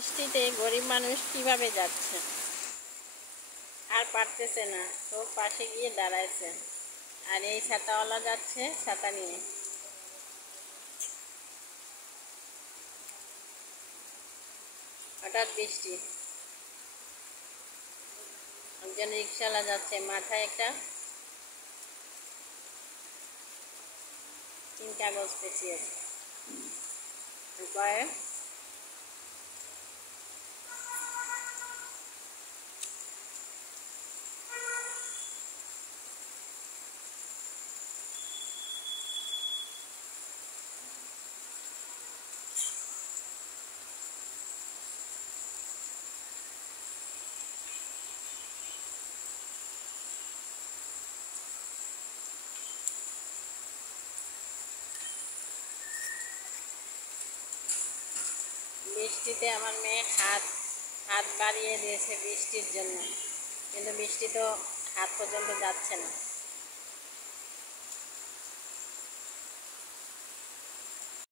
বৃষ্টিতে গরিব মানুষ কিভাবে যাচ্ছে, আর পারতেছে না, তো পাশে গিয়ে দাঁড়াইছে। আর এই ছাতাওয়ালা যাচ্ছে ছাতা নিয়ে। হঠাৎ বৃষ্টি, একজন রিক্সাওয়ালা যাচ্ছে, মাথায় একটা তিন কাগজ পেঁচিয়েছে। তারপরে বৃষ্টিতে আমার মেয়ে হাত হাত বাড়িয়ে দিয়েছে বৃষ্টির জন্য, কিন্তু বৃষ্টি তো হাত পর্যন্ত যাচ্ছে না।